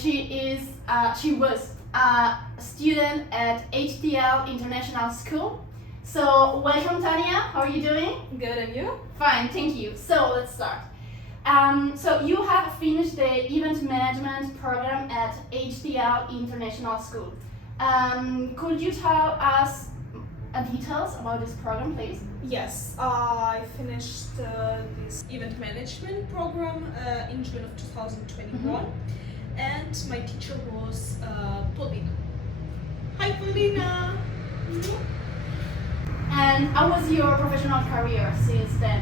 she was a student at HTL International School. So welcome, Tanya. How are you doing? Good, and you? Fine, thank you. So let's start. So you have finished the event management program at HTL International School. Could you tell us details about this program, please? Yes, I finished this event management program in June of 2021, and my teacher was Paulina. Hi, Paulina! And how was your professional career since then?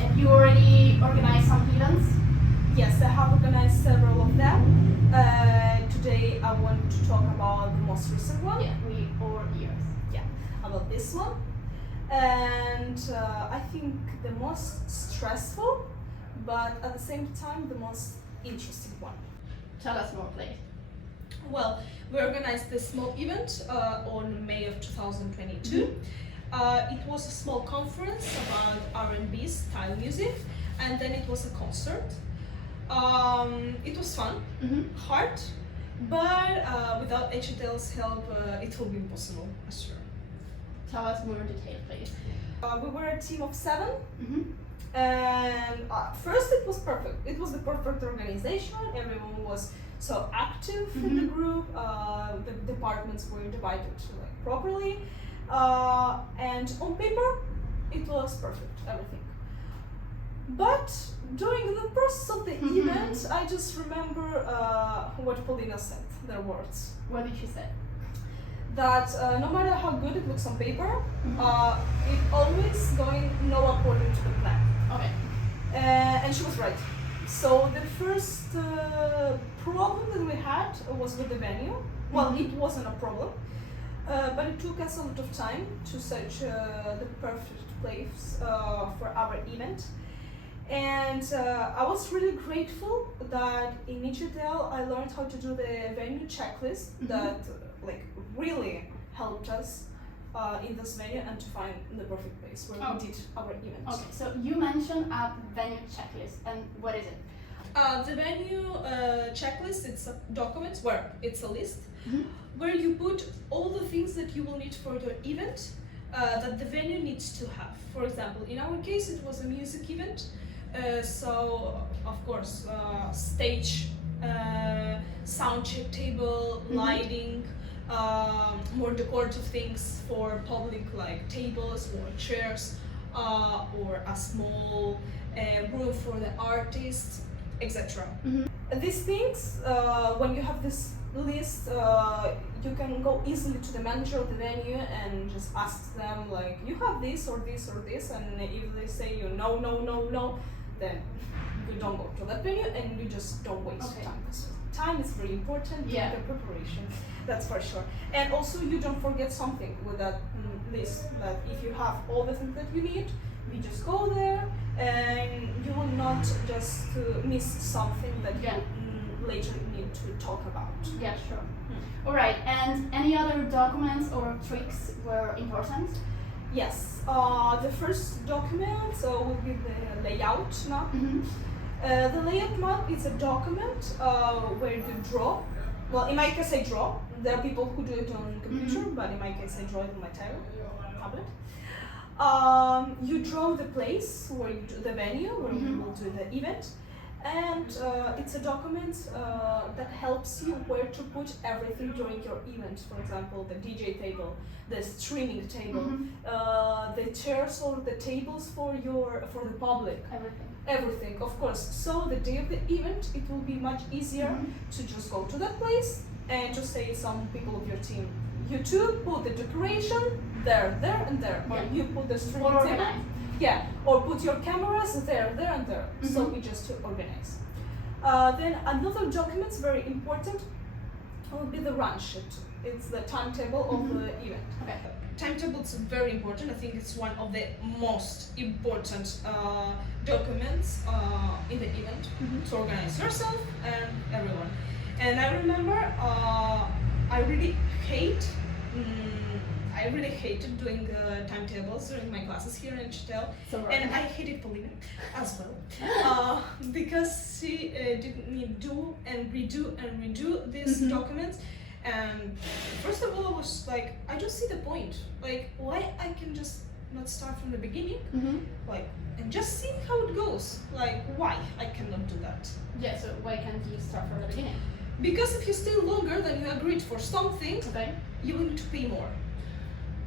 Have you already organized some events? Yes, I have organized several of them. Today I want to talk about the most recent one. Yeah, we all ears. Yeah, about this one. And I think the most stressful, but at the same time the most interesting one. Tell us more, please. Well, we organized this small event on May of 2022. It was a small conference about R&B style music, and then it was a concert. It was fun, hard, but without HTL's help, it will be impossible, I'm sure. Tell us more in detail, please. We were a team of 7, and first it was perfect. It was the perfect organization. Everyone was so active in the group. The departments were divided properly, and on paper it was perfect, everything. But during the process of the event, I just remember what Paulina said, their words. What did she say? That no matter how good it looks on paper, it always going no according to the plan. Okay. And she was right. So the first problem that we had was with the venue. Well, it wasn't a problem, but it took us a lot of time to search the perfect place for our event. And I was really grateful that in HTL I learned how to do the venue checklist that really helped us in this venue and to find the perfect place where we did our event. Okay, so you mentioned a venue checklist, and what is it? The venue checklist, it's a document where it's a list where you put all the things that you will need for your event that the venue needs to have. For example, in our case it was a music event, so of course stage, sound check table, lighting, more decorative things for public like tables or chairs, or a small room for the artists, etc. These things, when you have this list, you can go easily to the manager of the venue and just ask them like, you have this or this or this, and if they say you no, then you don't go to that venue and you just don't waste time. So time is very important in the preparation, that's for sure. And also you don't forget something with that list, that if you have all the things that you need, you just go there and you will not just miss something that you later need to talk about. Yeah, sure. Alright, and any other documents or tricks were important? Yes, the first document will be the layout map. The layout map is a document where you draw. Well, in my case I draw. There are people who do it on computer, but in my case I draw it on my tablet. You draw the place where you do the venue where you will do the event, and it's a document that helps you where to put everything during your event. For example, the DJ table, the streaming table, the chairs or the tables for the public. Everything, of course. So the day of the event, it will be much easier to just go to that place and just say some people of your team, you two put the decoration there, and there, or you put the streaming table. Or put your cameras there, and there. So we just organize. Then another document, very important, will be the run sheet. It's the timetable of the event. Okay. Timetable is very important. I think it's one of the most important documents in the event to organize yourself and everyone. And I remember I really hate, I I really hated doing timetables during my classes here in HTL, and I hated Polina as well because she didn't need do and redo these documents. And first of all, I was like, I don't see the point. Like, why I can just not start from the beginning, like, and just see how it goes. Like, why I cannot do that? Yeah. So why can't you start from the beginning? Because if you stay longer than you agreed for something, you will need to pay more.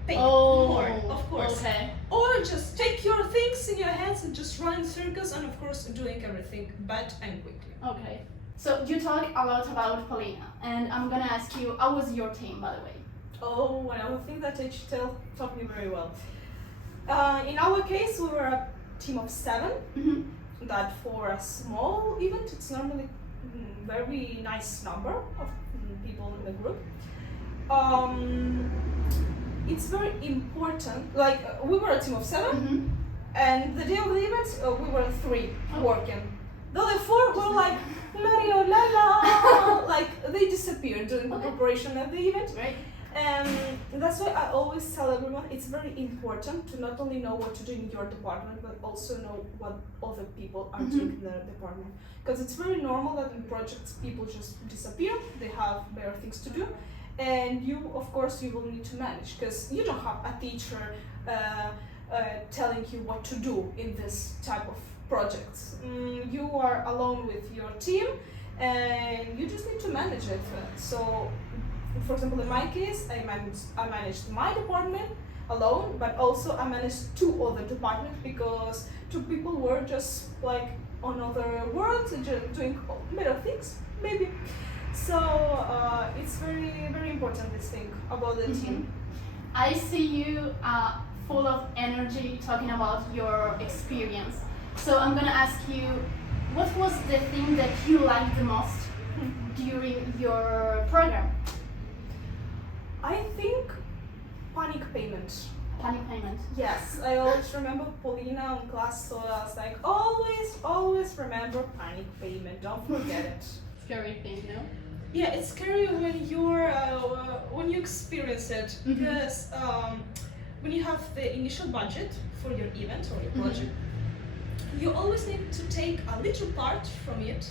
Pay more, of course. Okay. Or just take your things in your hands and just run in circles, and of course doing everything bad and quickly. Okay. So you talk a lot about Polina, and I'm gonna ask you, how was your team, by the way? Oh, and I think that HTL taught me very well. In our case, we were a team of 7. That for a small event, it's normally very nice number of people in the group. It's very important, like we were a team of 7 and the day of the event we were 3 working. The other 4 were like la la like they disappeared during the preparation of the event. Right. And that's why I always tell everyone it's very important to not only know what to do in your department, but also know what other people are doing in their department. Because it's very normal that in projects people just disappear, they have better things to do, and you, of course, you will need to manage, because you don't have a teacher telling you what to do in this type of projects. You are alone with your team, and you just need to manage it. So, for example, in my case, I managed my department alone, but also I managed 2 other departments because 2 people were just like on other worlds and just doing better things, maybe. So it's very, very important, this thing about the team. I see you full of energy talking about your experience. So I'm gonna ask you, what was the thing that you liked the most during your program? I think panic payment. Panic payment. Yes, I always remember Polina in class, so I was like, always remember panic payment. Don't forget it. Scary thing, no? Yeah, it's scary when you're when you experience it, because when you have the initial budget for your event or your project, you always need to take a little part from it,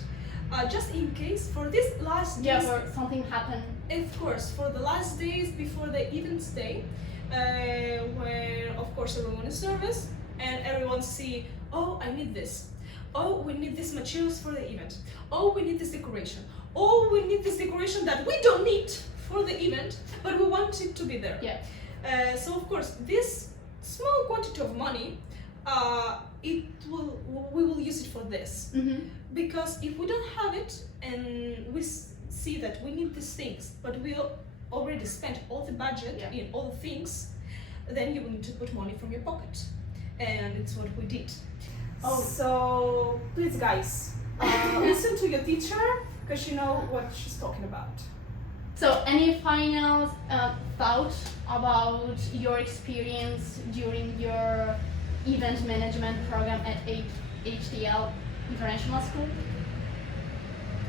just in case for this last days. Yeah, or something happened. Of course, for the last days before the event's day, where of course everyone is nervous and everyone see, oh, I need this. Oh, we need these materials for the event. Oh, we need this decoration. Oh, we need this decoration that we don't need for the event, but we want it to be there. Yeah. So of course, this small quantity of money, we will use it for this. Because if we don't have it and we see that we need these things, but we already spent all the budget in all the things, then you will need to put money from your pocket, and it's what we did. So please, guys, listen to your teacher, because you know what she's talking about. So any final thought about your experience during your event management program at HTL International School?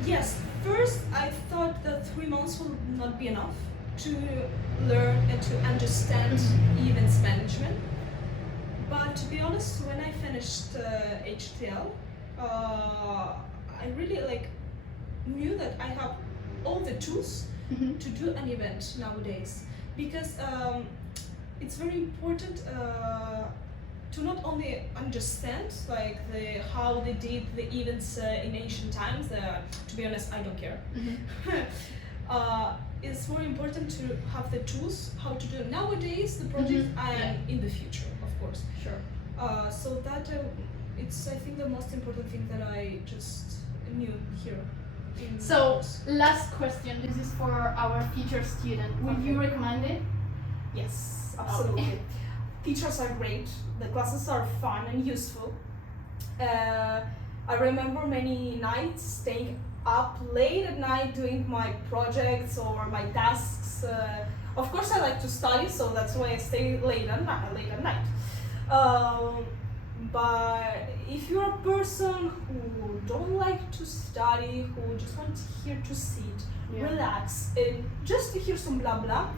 Yes, first I thought that 3 months will not be enough to learn and to understand events management. But to be honest, when I finished HTL, I really knew that I have all the tools to do an event nowadays, because it's very important to not only understand how they did the events in ancient times. To be honest, I don't care. It's more important to have the tools how to do nowadays the project and in the future, of course. Sure. So that it's, I think, the most important thing that I just knew here. So last question. This is for our future student. Would you recommend it? Yes, absolutely. Okay. Teachers are great. The classes are fun and useful. I remember many nights staying up late at night doing my projects or my tasks. Of course, I like to study, so that's why I stay late at night. But if you're a person who don't like to study, who just want here to sit, relax, and just to hear some blah blah,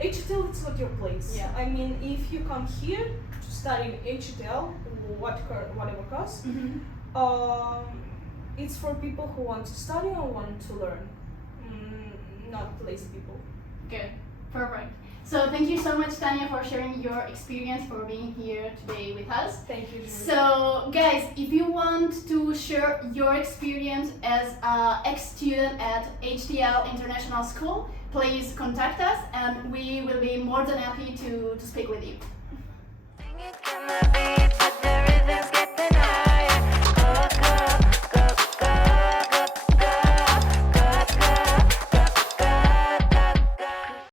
HTL it's not your place. Yeah. I mean, if you come here to study HTL, whatever course, it's for people who want to study or want to learn, not lazy people. Good, perfect. So thank you so much, Tanya, for sharing your experience, for being here today with us. Thank you. Julie. So guys, if you want to share your experience as an ex-student at HTL International School, please contact us and we will be more than happy to speak with you.